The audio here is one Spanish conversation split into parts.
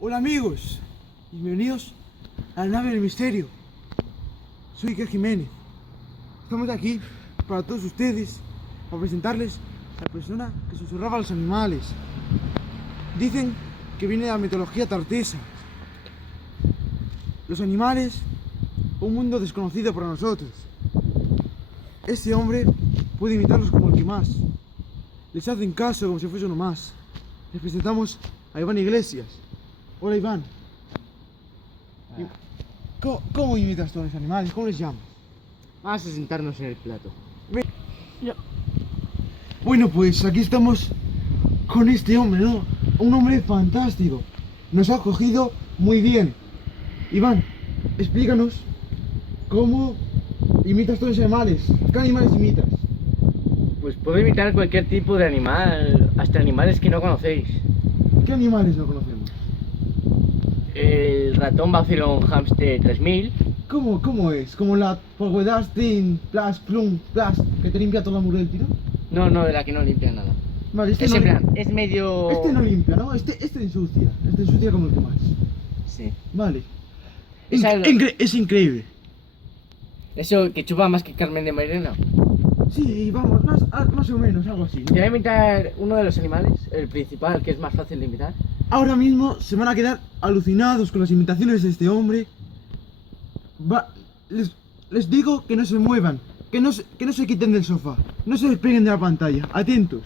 Hola amigos, y bienvenidos a la nave del misterio. Soy Iker Jiménez. Estamos aquí para todos ustedes, para presentarles a la persona que susurraba a los animales. Dicen que viene de la mitología tartesa. Los animales, un mundo desconocido para nosotros. Este hombre puede imitarlos como el que más. Les hacen caso como si fuese uno más. Les presentamos a Iván Iglesias. Hola Iván. ¿Cómo imitas todos los animales? ¿Cómo les llamas? Vamos a sentarnos en el plato. Bueno, pues aquí estamos con este hombre, ¿no? Un hombre fantástico. Nos ha acogido muy bien. Iván, explícanos cómo imitas todos los animales. ¿Qué animales imitas? Pues puedo imitar cualquier tipo de animal, hasta animales que no conocéis. ¿Qué animales no conocemos? El ratón Bacillon Hamster 3000. ¿Cómo es? ¿Como la Polwedastin Plus Plum Plus que te limpia toda la mugre del tiro? No, de la que no limpia nada. Vale, Es en plan, es medio... Este no limpia, ¿no? Este ensucia. Este ensucia como el que más. Sí. Vale. Es algo- Es increíble. Eso que chupa más que Carmen de Mairena. Sí, vamos, más o menos, algo así. Te voy a imitar uno de los animales, el principal, que es más fácil de imitar. Ahora mismo se van a quedar alucinados con las imitaciones de este hombre. Les digo que no se muevan, que no se quiten del sofá, no se despeguen de la pantalla, atentos.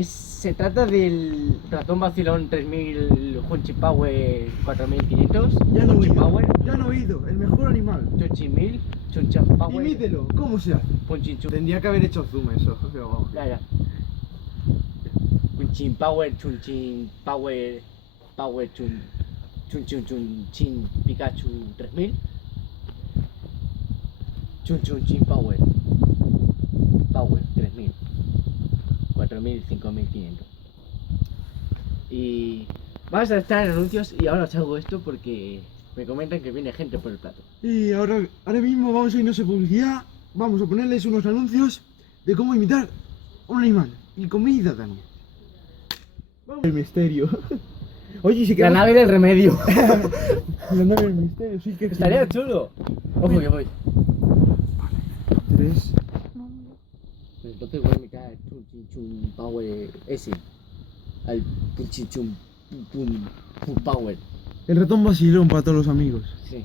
Se trata del ratón Bacillon 3000 Hunchy Power 4500. Ya no he Hunchy oído, Power, ya no he oído, el mejor animal. Chunchi 1000, Chunchan Power. Imítelo, ¿cómo se hace? Punchin Chun. Tendría que haber hecho zoom eso, pero vamos. Ya. Punchin Power, Chunchin Power, Power Chin Pikachu 3000. Chin Power, Power 3000. 4000, 5500. Y vamos a estar en anuncios y ahora os hago esto porque me comentan que viene gente por el plato. Y ahora mismo vamos a irnos a publicidad, vamos a ponerles unos anuncios de cómo imitar a un animal y comida también. Vamos. El misterio. Oye, si La quedamos... nave del remedio. La nave del misterio, sí que... Estaría chulo. Ojo que voy. 3. Entonces voy a imitar al Chun Power ese. Al Chun Power. El ratón vacilón para todos los amigos. Sí.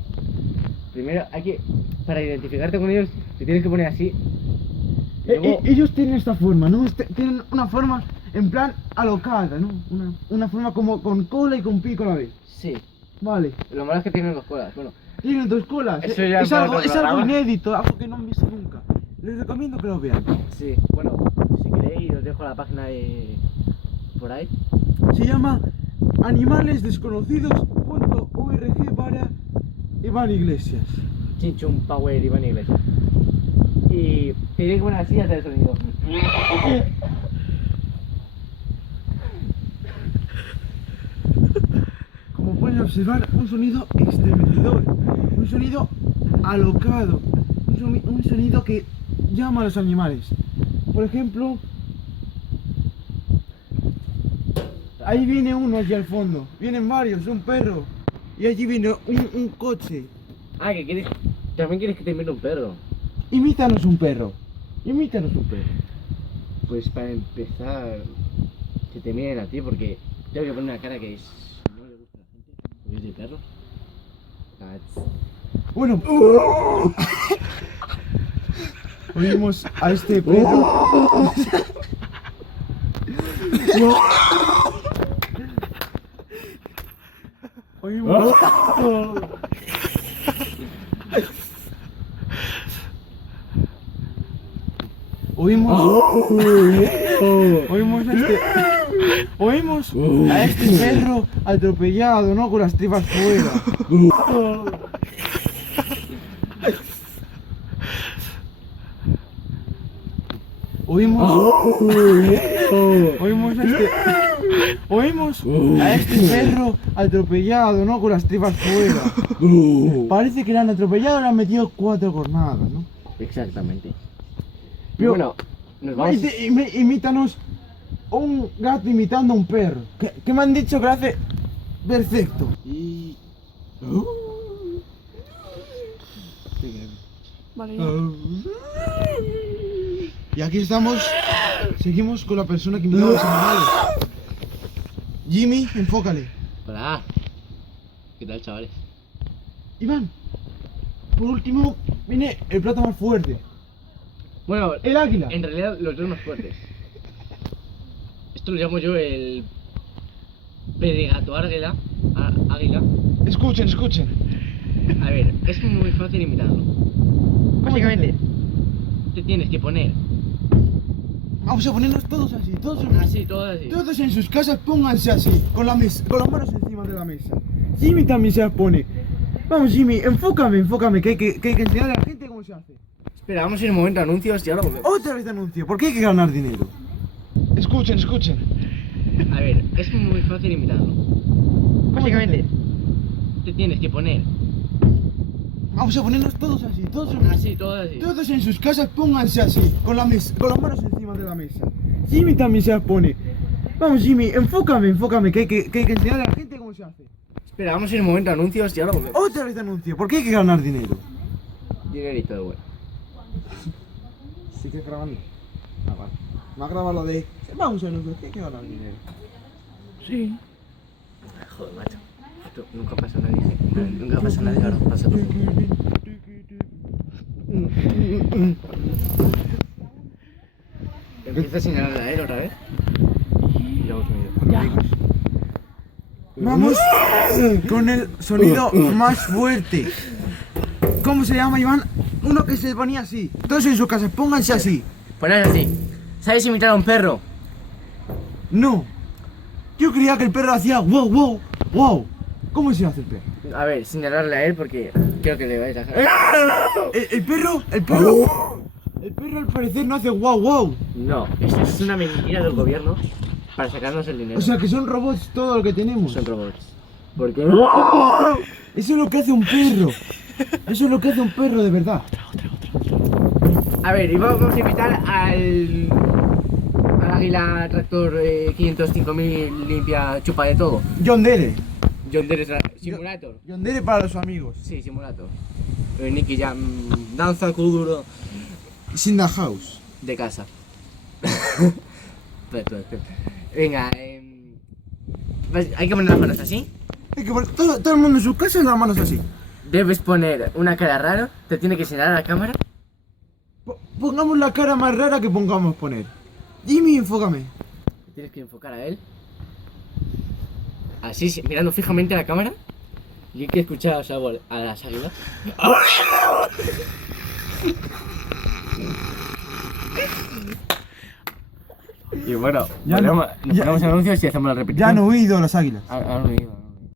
Primero hay que, para identificarte con ellos, te tienes que poner así. Luego, Ellos tienen esta forma, ¿no? Tienen una forma en plan alocada, ¿no? Una forma como con cola y con pico a la vez. sí. Vale. Lo malo es que tienen dos colas. Bueno, Tienen dos colas. Eso ya es para algo, otro es algo programa. inédito, algo que no han visto nunca. Les recomiendo que lo vean. sí. Bueno, si queréis os dejo la página de... por ahí. Se llama animalesdesconocidos.org para Iván Iglesias. Chun Power Iván Iglesias. Y tienes que poner así hasta el sonido. Como pueden observar, un sonido estremecedor, un sonido alocado, un sonido que llama a los animales. Por ejemplo, ahí viene uno allí al fondo, vienen varios, un perro, y allí viene un coche. Ah, que quieres... También quieres que te imite un perro. Imítanos un perro, imítanos un perro. Pues para empezar, que te miren a ti porque tengo que poner una cara que no le gusta a la gente. Porque es de perro. Bueno, oímos a este perro. Oímos. Oímos a este perro atropellado, ¿no? Con las tripas fuera. Oímos a este perro atropellado, ¿no? Con las tripas fuera. Parece que le han atropellado y le han metido 4 cornadas, ¿no? Exactamente. Pero- Bueno, nos vamos... Imítanos un gato imitando a un perro. ¿Qué me han dicho que hace Perfecto. Y... Vale, Y aquí estamos, seguimos con la persona que invitaba a los animales. Jimmy, enfócale. Hola. ¿Qué tal, chavales? Iván, por último viene el plato más fuerte, Bueno, el águila. en realidad los dos más fuertes. Esto lo llamo yo el pedigato águila. Águila. Escuchen, escuchen. A ver, es muy fácil imitarlo. Básicamente, te tienes que poner Vamos a ponernos todos así, así, todo así. Todos en sus casas pónganse así, con la mesa, con las manos encima de la mesa. Jimmy también se las pone. Vamos Jimmy, enfócame, que hay que enseñarle a la gente cómo se hace. Espera, vamos a ir un momento a anuncios y ahora volvemos. Otra vez de anuncio, porque hay que ganar dinero. Escuchen, escuchen. A ver, es muy fácil imitarlo. Básicamente, te tienes que poner Vamos a ponernos todos así, así, todo así. Todos en sus casas pónganse así, con la mesa, con las manos encima de la mesa. Jimmy también se las pone. Vamos Jimmy, enfócame, que hay que enseñarle a la gente cómo se hace. Espera, vamos a ir un momento a anuncios y ahora volvemos. Otra vez de anuncio, porque hay que ganar dinero. Dinerito de bueno. ¿Sí que grabando? Ah, vale. Me ha grabado lo de... Vamos a anuncio, que hay que ganar dinero. sí. Joder, macho. Esto nunca pasa nada, dije. Nunca pasa nada, ahora pasa todo. Empieza a señalar a él otra vez. Y luego Vamos con el sonido más fuerte. ¿Cómo se llama, Iván? Uno que se ponía así. Todos en sus casas, pónganse así. Poned así. ¿Sabes imitar a un perro? No. Yo creía que el perro hacía wow, wow, wow. ¿Cómo se hace el perro? A ver, señalarle a él porque creo que le vais a dejar. El perro al parecer no hace wow, wow. No, esto es una mentira del gobierno para sacarnos el dinero. O sea que son robots todo lo que tenemos. Son robots. ¿Por qué? Eso es lo que hace un perro. Eso es lo que hace un perro de verdad. A ver, y vamos a invitar al águila tractor 505.000 limpia chupa de todo. John Dere. John Deere Simulator. John Dere para los amigos. Sí, Simulator. Nicky Jam, danza kuduro Sin the house. de casa. Espera. Venga, hay que poner las manos así. Hay que poner todo el mundo en sus casas las manos así. Debes poner una cara rara, te tiene que señalar a la cámara. Pongamos la cara más rara que pongamos poner. Jimmy, enfócame. Tienes que enfocar a él. Así, sí, mirando fijamente a la cámara. Y hay que escuchar a las águilas. Y bueno, Ya nos no- ponemos anuncios y hacemos la repetición. Ya han huido las águilas. Han oído, ¿no?